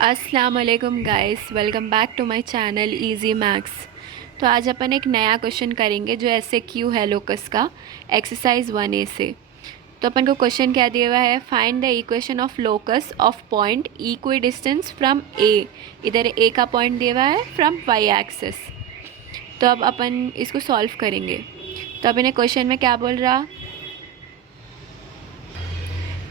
अस्सलाम वालेकुम guys, welcome back to my channel easy maths. तो आज अपन एक नया क्वेश्चन करेंगे जो ऐसे क्यू है लोकस का एक्सरसाइज 1A से। तो अपन को क्वेश्चन क्या दिया हुआ है, find the equation of locus of point equidistance from A. इधर ए का पॉइंट दिया हुआ है फ्रॉम वाई एक्सिस। तो अब अपन इसको सॉल्व करेंगे। तो अब इन्हें क्वेश्चन में क्या बोल रहा,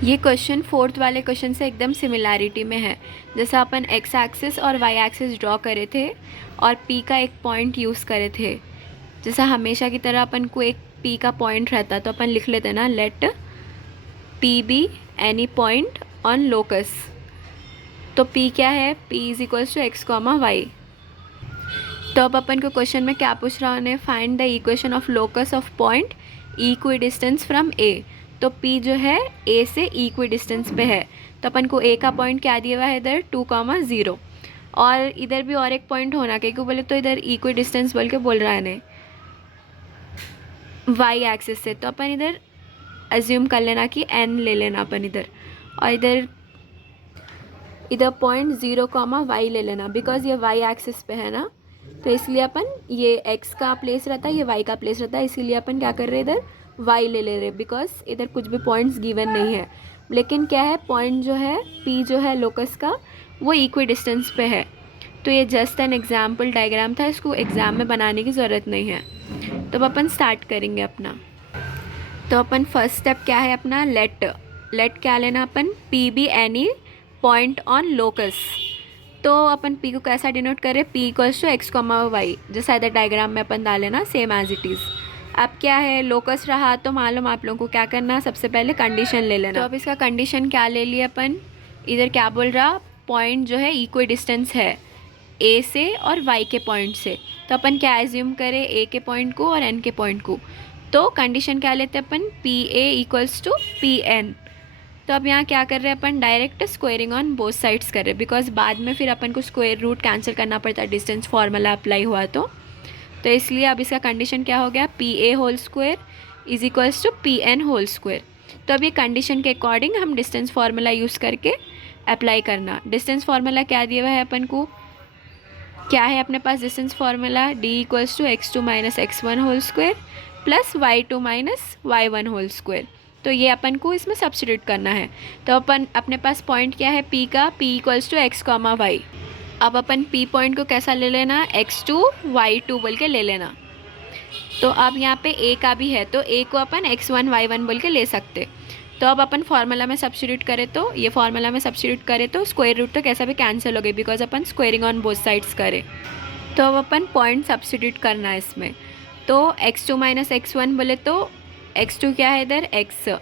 ये क्वेश्चन फोर्थ वाले क्वेश्चन से एकदम सिमिलैरिटी में है। जैसा अपन एक्स एक्सिस और वाई एक्सिस ड्रॉ करे थे और पी का एक पॉइंट यूज़ करे थे। जैसा हमेशा की तरह अपन को एक पी का पॉइंट रहता तो अपन लिख लेते ना, let P be any point on locus. तो पी क्या है, P is equals to X comma Y. तो अब अपन को क्वेश्चन में क्या पूछ रहा है, find the equation of locus of point equidistance from A. तो P जो है A से इक्वी डिस्टेंस पे है। तो अपन को A का पॉइंट क्या दिया हुआ है इधर 2,0, और इधर भी और एक पॉइंट होना, क्योंकि बोले तो इधर इक्वी डिस्टेंस बोल के बोल रहा है ने वाई एक्सिस से। तो अपन इधर अज्यूम कर लेना कि N ले लेना अपन इधर, और इधर पॉइंट 0,y ले लेना, बिकॉज ये वाई एक्सिस पे है ना। तो इसलिए अपन ये x का प्लेस रहता है, ये y का प्लेस रहता है, इसीलिए अपन क्या कर रहे हैं, इधर y ले रहे, बिकॉज इधर कुछ भी पॉइंट्स गिवन नहीं है। लेकिन क्या है, पॉइंट जो है p जो है लोकस का वो इक्वी डिस्टेंस पे है। तो ये जस्ट एन एग्जाम्पल डायग्राम था, इसको एग्ज़ाम में बनाने की ज़रूरत नहीं है। तो अब अपन स्टार्ट करेंगे अपना। तो अपन फर्स्ट स्टेप क्या है अपना, लेट क्या लेना अपन, P be any point on locus. तो अपन p को कैसा डिनोट करें, p equals to X comma Y, जैसा इधर डायग्राम में अपन डाले ना, सेम एज इट इज़। अब क्या है, लोकस रहा तो मालूम आप लोगों को क्या करना, सबसे पहले कंडीशन ले लेना। तो अब इसका कंडीशन क्या ले लिया अपन, इधर क्या बोल रहा, पॉइंट जो है इक्वी डिस्टेंस है a से और y के पॉइंट से। तो अपन क्या एज्यूम करें, a के पॉइंट को और n के पॉइंट को। तो कंडीशन क्या लेते हैं अपन, P A equals to P N. तो अब यहाँ क्या कर रहे हैं अपन, direct squaring on both sides कर रहे हैं, बिकॉज बाद में फिर अपन को स्क्वायर रूट कैंसिल करना पड़ता है, डिस्टेंस फार्मूला अप्लाई हुआ तो इसलिए अब इसका कंडीशन क्या हो गया, P A whole square is equals to P N whole square. तो अब ये कंडीशन के अकॉर्डिंग हम डिस्टेंस फार्मूला यूज़ करके अप्लाई करना। डिस्टेंस फार्मूला क्या दिया हुआ है अपन को, क्या है अपने पास distance formula, D equals to x2 minus x1 whole square plus y2 minus y1 whole square. तो ये अपन को इसमें सब्स्टिट्यूट करना है। तो अपन अपने पास पॉइंट क्या है p का, p equals to X comma Y. अब अपन p पॉइंट को कैसा ले लेना, x2 y2 बोल के ले लेना। तो अब यहाँ पे a का भी है, तो a को अपन x1 y1 बोल के ले सकते। तो अब अपन फार्मूला में सब्स्टिट्यूट करें, तो ये फार्मूला में सब्स्टिट्यूट करें तो स्क्वायर रूट तो कैसा भी कैंसिल हो गई, because upon squaring on both sides करें। तो अब अपन पॉइंट सब्स्टिट्यूट करना है इसमें। तो x2 माइनस x1 बोले तो x2 क्या है इधर x,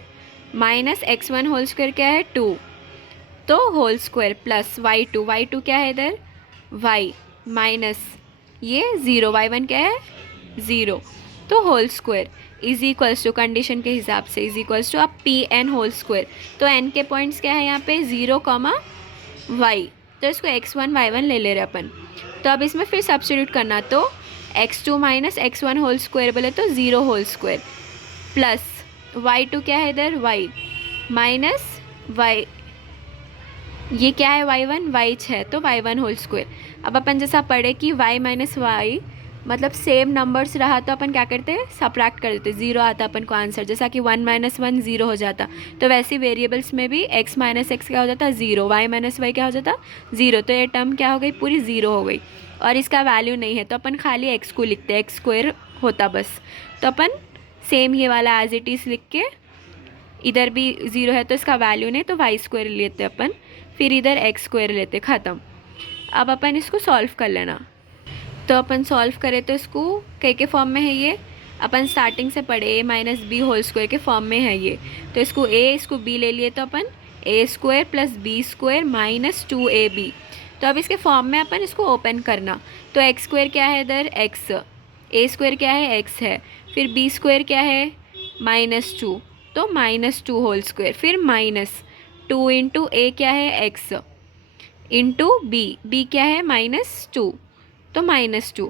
minus x1 whole square क्या है 2, तो होल स्क्वायर प्लस y2 क्या है इधर y, माइनस ये 0, y1 क्या है 0, तो whole square is equals to condition के हिसाब से इज इक्वल्स टू अब पी एन होल स्क्वायर। तो n के पॉइंट्स क्या है यहाँ पे 0, y, तो इसको x1 y1 ले रहे अपन। तो अब इसमें फिर सब्स्टिट्यूट करना, तो x2 minus x1 whole square बोले तो 0 होल स्क्वायर प्लस y2 क्या है इधर y, माइनस y, ये क्या है y1 y तो y1 होल स्क्वायर। अब अपन जैसा पढ़े कि y माइनस वाई मतलब सेम नंबर्स रहा तो अपन क्या करते हैं, सब्ट्रैक्ट कर देते, 0 आता अपन को आंसर, जैसा कि 1 माइनस 1 0 हो जाता। तो वैसे वेरिएबल्स में भी x माइनस एक्स क्या हो जाता 0, y माइनस वाई क्या हो जाता 0। तो ये टर्म क्या हो गई, पूरी 0 हो गई, और इसका वैल्यू नहीं है तो अपन खाली x को लिखते हैं, एक्स स्क्वायर होता बस। तो अपन सेम ये वाला एज इट इज़ लिख के, इधर भी 0 है तो इसका वैल्यू नहीं, तो वाई स्क्वायर लेते अपन, फिर इधर एक्स स्क्वायर लेते, ख़त्म। अब अपन इसको सॉल्व कर लेना। तो अपन सॉल्व करें तो इसको कई के फॉर्म में है, ये अपन स्टार्टिंग से पढ़े a minus B whole square के फॉर्म में है ये। तो इसको a इसको b ले लिए, तो अपन a square plus B square minus 2ab। तो अब इसके फॉर्म में अपन इसको ओपन करना। तो एक्स स्क्वायर क्या है इधर x, a स्क्वायर क्या है x है, फिर b स्क्वायर क्या है -2, तो -2 होल स्क्वायर, फिर माइनस 2 इंटू a क्या है x इंटू b क्या है -2, तो -2,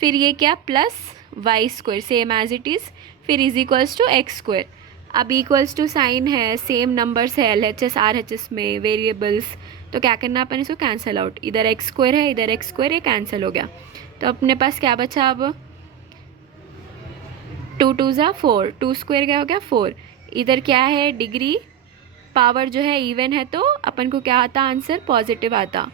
फिर ये क्या plus Y square same as it is, फिर is equals to X square. अब इक्वल्स टू साइन है, सेम नंबर्स है LHS RHS में वेरिएबल्स, तो क्या करना अपन इसको कैंसिल आउट, इधर एक्स स्क्वायर है इधर एक्स स्क्वायर, ये कैंसिल हो गया। तो अपने पास क्या बचा अब 2 2 ज़ा 4, 2 स्क्वायर क्या हो गया 4। इधर क्या है डिग्री पावर जो है इवन है तो अपन को क्या आता आंसर पॉजिटिव आता।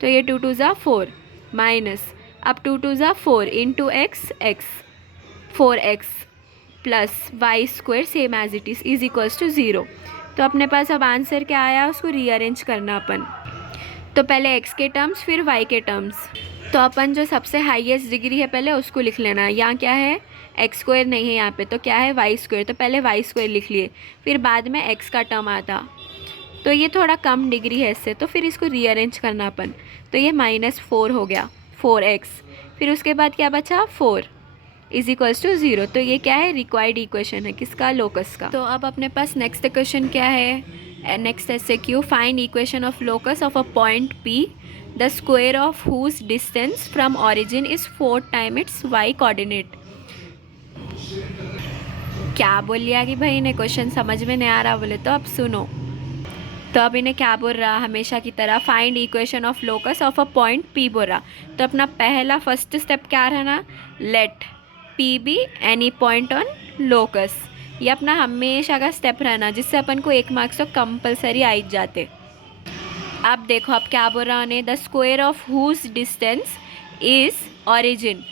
तो ये 2 2 ज़ा 4 माइनस अब 2 2 ज़ा 4 into X X 4x plus Y square same as it is equals to 0। तो अपने पास अब आंसर क्या आया उसको रीअरेंज करना अपन। तो पहले x के टर्म्स फिर y के टर्म्स। तो अपन जो सबसे हाईएस्ट डिग्री है पहले उसको लिख लेना। यहाँ क्या है एक्स स्क्वायर नहीं है यहाँ पे, तो क्या है वाई स्क्वायर, तो पहले वाई स्क्वायर लिख लिए, फिर बाद में एक्स का टर्म आता। तो ये थोड़ा कम डिग्री है इससे, तो फिर इसको रीअरेंज करना अपन। तो ये -4 हो गया 4x, फिर उसके बाद क्या बचा 4 इज इक्वल्स टू 0। तो ये क्या है रिक्वायर्ड इक्वेशन है किसका लोकस का। तो अब अपने पास नेक्स्ट क्वेश्चन क्या है, next SAQ find equation of locus of a point P the square of whose distance from origin is 4 time its y coordinate. क्या बोल लिया कि भाई इन्हें क्वेश्चन समझ में नहीं आ रहा बोले, तो अब सुनो। तो अब इन्हें क्या बोल रहा हमेशा की तरह find equation of locus of a point P बोल रहा। तो अपना पहला फर्स्ट स्टेप क्या रहना, let P be any point on locus. ये अपना हमेशा का स्टेप रहना जिससे अपन को 1 मार्क्स तो कंपलसरी आ जाते। अब देखो अब क्या बोल रहा उन्हें, the square of whose distance is origin.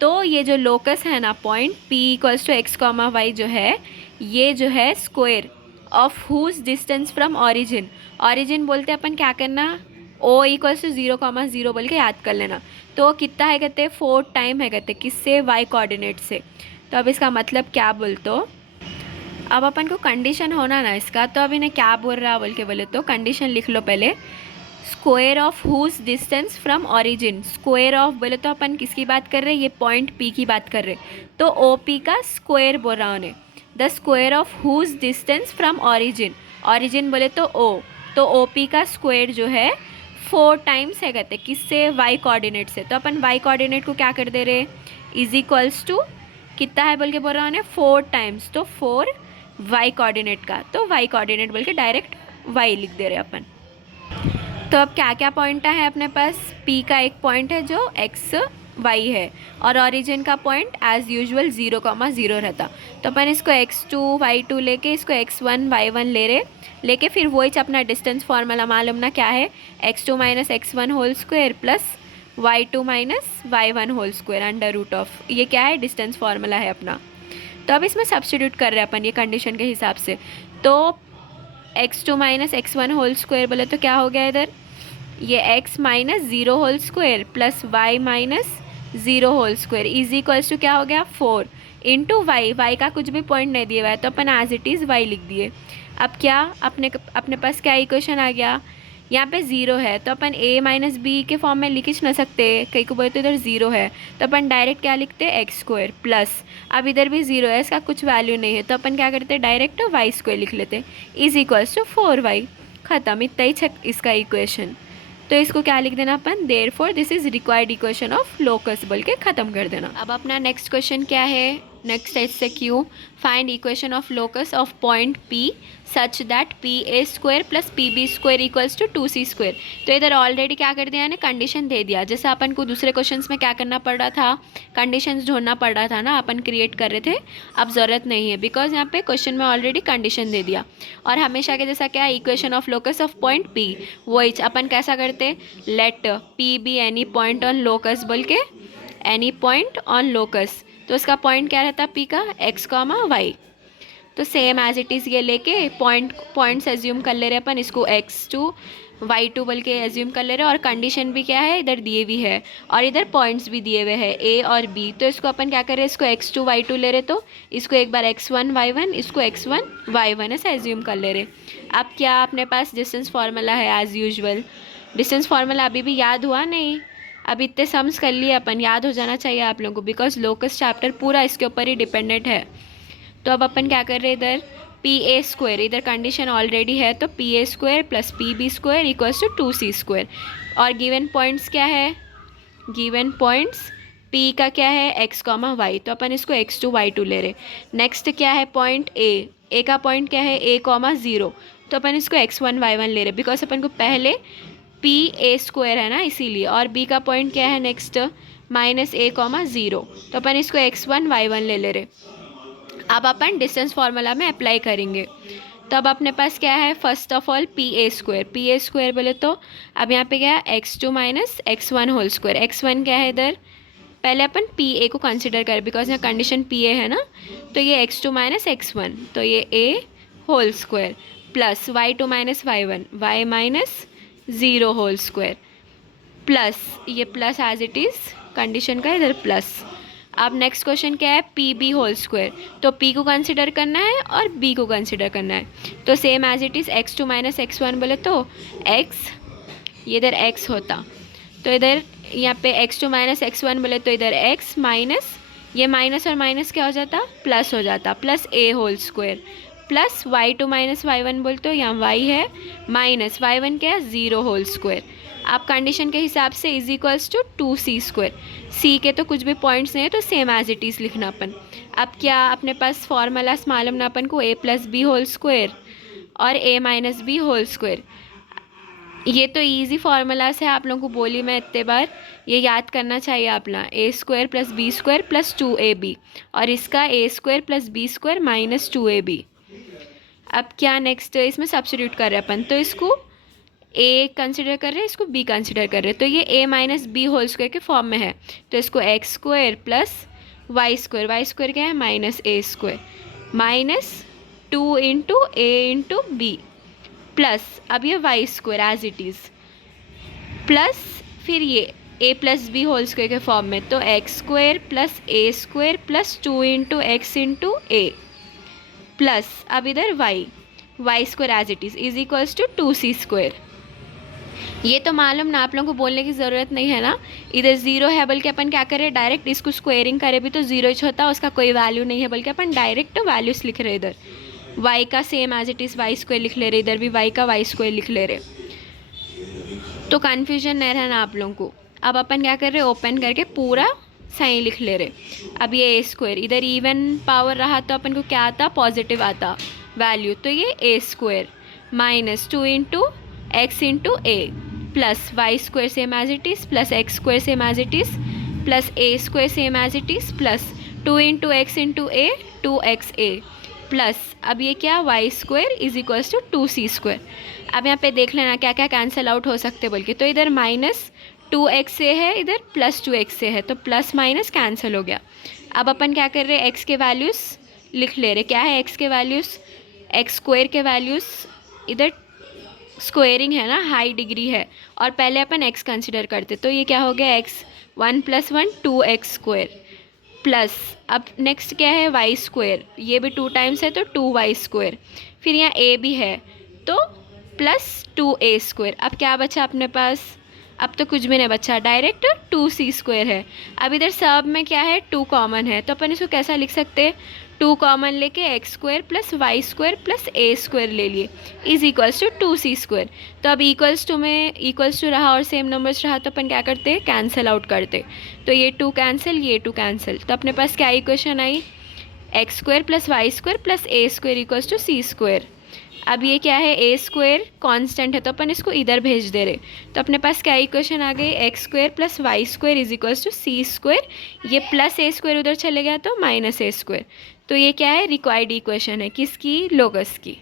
तो ये जो लोकस है ना point P equals to X comma Y जो है, ये जो है square of whose distance from origin. Origin बोलते अपन क्या करना O इक्वल्स टू 0,0 बोल के याद कर लेना। तो कितना है कहते 4 टाइम है कहते किससे y कोऑर्डिनेट से। तो अब इसका मतलब क्या बोलते हो, अब अपन को कंडीशन होना ना इसका। तो अब इन्हें क्या बोल रहा बोल के बोले तो कंडीशन लिख लो पहले, square of whose distance from origin. Square of बोले तो अपन किसकी बात कर रहे हैं, ये पॉइंट P की बात कर रहे हैं। तो OP का स्क्वायर बोल रहा उन्हें, the square of whose distance from origin. Origin बोले तो O, तो OP का स्क्वायर जो है 4 टाइम्स है कहते किससे y कोऑर्डिनेट से। तो अपन y कोऑर्डिनेट को क्या कर दे रहे इज इक्वल्स टू कितना है बोल के बोल रहा उन्हें 4 टाइम्स, तो 4 y कोऑर्डिनेट का, तो y कोऑर्डिनेट बोल के डायरेक्ट y लिख दे रहे अपन। तो अब क्या क्या पॉइंट है अपने पास, P का एक पॉइंट है जो x y है और ओरिजिन का पॉइंट एज यूजुअल 0,0 रहता। तो अपन इसको x2 y2 लेके इसको x1 y1 ले रहे, लेके फिर वही अपना डिस्टेंस फार्मूला मालूम ना क्या है, x2 minus x1 whole square plus y2 minus y1 whole square under root of, ये क्या है डिस्टेंस फार्मूला है अपना। तो अब इसमें सब्स्टिट्यूट कर रहे हैं अपन ये कंडीशन के हिसाब से। तो x2 minus x1 whole square बोले तो क्या हो गया इधर, ये x minus 0 whole square plus y minus 0 whole square is equals to क्या हो गया 4 इंटू y का कुछ भी पॉइंट नहीं दिया हुआ है तो अपन एज इट इज़ y लिख दिए। अब क्या अपने पास क्या इक्वेशन आ गया, यहाँ पे 0 है तो अपन a माइनस बी के फॉर्म में लिख ही ना सकते, कहीं को बोले तो इधर 0 है तो अपन डायरेक्ट क्या लिखते हैं एक्स स्क्वायर प्लस, अब इधर भी 0 है इसका कुछ वैल्यू नहीं है तो अपन क्या करते हैं डायरेक्ट वाई स्क्वायर लिख लेते इज इक्वल्स टू 4y, ख़त्म, इतना ही इसका इक्वेशन। तो इसको क्या लिख देना अपन, therefore this is required equation of locus बोल के ख़त्म कर देना। अब अपना नेक्स्ट क्वेश्चन क्या है, next SAQ find equation of locus of point P such that PA square plus PB square equals to 2C square. तो इधर ऑलरेडी क्या कर दिया ने कंडीशन दे दिया, जैसे अपन को दूसरे क्वेश्चंस में क्या करना पड़ रहा था, कंडीशंस ढूंढना पड़ रहा था ना, अपन क्रिएट कर रहे थे, अब ज़रूरत नहीं है बिकॉज यहाँ पे क्वेश्चन में ऑलरेडी कंडीशन दे दिया। और हमेशा के जैसा क्या equation of locus of point P, वही अपन कैसा करते let P be any point on locus बोल के, एनी पॉइंट ऑन लोकस, तो उसका पॉइंट क्या रहता P का x, y। तो सेम एज इट इज़ ये लेके पॉइंट्स एज्यूम कर ले रहे अपन, इसको x2 y2 बोल के एज्यूम कर ले रहे और कंडीशन भी क्या है इधर दिए हुई है और इधर पॉइंट्स भी दिए हुए हैं a और b। तो इसको अपन क्या कर रहे हैं, इसको x2 y2 ले रहे तो इसको एक बार x1 y1, इसको x1 y1 ऐसा एज्यूम कर ले रहे। अब क्या अपने पास डिस्टेंस फार्मूला है एज यूजुअल, डिस्टेंस फार्मूला अभी भी याद हुआ नहीं, अब इतने सम्स कर लिए अपन, याद हो जाना चाहिए आप लोगों को बिकॉज लोकस चैप्टर पूरा इसके ऊपर ही डिपेंडेंट है। तो अब अपन क्या कर रहे हैं इधर PA स्क्वायर, इधर कंडीशन ऑलरेडी है तो PA square plus PB square equals to 2C square और गिवन पॉइंट्स क्या है, गिवन पॉइंट्स P का क्या है x, y, तो अपन इसको x2 y2 ले रहे। नेक्स्ट क्या है पॉइंट A का पॉइंट क्या है a, 0, तो अपन इसको x1 y1 ले रहे बिकॉज अपन को पहले पी ए स्क्वायर है ना इसीलिए, और बी का पॉइंट क्या है नेक्स्ट -a,0, तो अपन इसको x1 y1 ले रहे। अब अपन डिस्टेंस फार्मूला में अप्लाई करेंगे। तो अब अपने पास क्या है, first of all P A square बोले तो अब यहाँ पे क्या है x2 - x1 whole square. x1 क्या है इधर, पहले अपन पी ए को कंसिडर करें बिकॉज यहाँ कंडीशन पी ए है ना, तो ये x2 - x1 तो ये a whole square plus y2 - y1 y -0 whole square plus ये plus as it is condition का इधर प्लस। अब नेक्स्ट क्वेश्चन क्या है, पी बी होल स्क्वायर, तो p को कंसिडर करना है और b को कंसिडर करना है, तो same as it is x2 - x1 बोले तो x, ये इधर x होता, तो इधर यहाँ पे x2 - x1 बोले तो इधर x माइनस, ये माइनस और माइनस क्या हो जाता, प्लस हो जाता, plus a whole square plus y2 - y1 बोले तो यहाँ y है माइनस y1 क्या है 0 होल स्क्वायर। आप कंडीशन के हिसाब से is equals to 2c square, c के तो कुछ भी पॉइंट्स नहीं है तो सेम एज इट इज़ लिखना अपन। अब क्या अपने पास फॉर्मूलास मालूम ना अपन को a + b होल स्क्वायर और a - b होल स्क्वायर, ये तो इजी फार्मूलास है, आप लोगों को बोली मैं इतने बार, ये याद करना चाहिए अपना a² + b² + 2ab और इसका a² + b² - 2ab। अब क्या नेक्स्ट इसमें सब्स्टिट्यूट कर रहे हैं अपन, तो इसको a कंसिडर कर रहे हैं, इसको b कंसिडर कर रहे हैं, तो ये a - b होल स्क्वायर के फॉर्म में है, तो इसको x² + y² क्या है -a² -2 × a × b प्लस अब ये y² as it is plus फिर ये a + b होल स्क्वायर के फॉर्म में, तो x² + a² + 2 × x × a plus अब इधर y² as it is equals to 2c square. ये तो मालूम ना, आप लोगों को बोलने की ज़रूरत नहीं है ना, इधर 0 है बल्कि अपन क्या करें डायरेक्ट इसको स्क्वायरिंग करें भी तो 0 ही होता, उसका कोई वैल्यू नहीं है बल्कि अपन डायरेक्ट वैल्यूज़ लिख रहे इधर, y का same as it is y² लिख ले रहे, इधर भी y का y² लिख ले रहे, तो कन्फ्यूजन नहीं रहना आप लोगों को। अब अपन क्या कर रहे, ओपन करके पूरा सही लिख ले रहे। अब ये a² इधर इवन पावर रहा तो अपन को क्या आता, पॉजिटिव आता वैल्यू, तो ये a² -2 × x × a plus y² same as it is plus x² same as it is plus a² same as it is plus 2 × x × a 2xa plus अब ये क्या y² = 2c स्क्वायर। अब यहाँ पे देख लेना क्या क्या कैंसिल आउट हो सकते बोल के, तो इधर -2xa है, इधर +2xa है, तो प्लस माइनस कैंसिल हो गया। अब अपन क्या कर रहे हैं, x के वैल्यूज़ लिख ले रहे, क्या है x के वैल्यूज़, x² के वैल्यूज़, इधर स्क्वेयरिंग है ना, हाई डिग्री है और पहले अपन x कंसिडर करते, तो ये क्या हो गया x 1 + 1 2x² प्लस अब नेक्स्ट क्या है y², ये भी 2 टाइम्स है तो 2y², फिर यहाँ a भी है तो प्लस 2a²। अब क्या बचा अपने पास, अब तो कुछ भी नहीं बचा, डायरेक्ट 2c² है। अब इधर सब में क्या है 2 कॉमन है, तो अपन इसको कैसा लिख सकते हैं, 2 कॉमन लेके x² + y² + a² ले लिए = 2c²। तो अब इक्वल्स टू में इक्वल्स टू रहा और सेम नंबर्स रहा तो अपन क्या करते, कैंसिल आउट करते, तो ये 2 कैंसिल ये 2 कैंसिल, तो अपने पास क्या इक्वेशन आई, x² + y² + a² = c²। अब ये क्या है, a² कांस्टेंट है तो अपन इसको इधर भेज दे रहे, तो अपने पास क्या इक्वेशन आ गई, x² + y² = c², ये प्लस a² उधर चले गया तो -a², तो ये क्या है रिक्वायर्ड इक्वेशन है किसकी, लोगस की।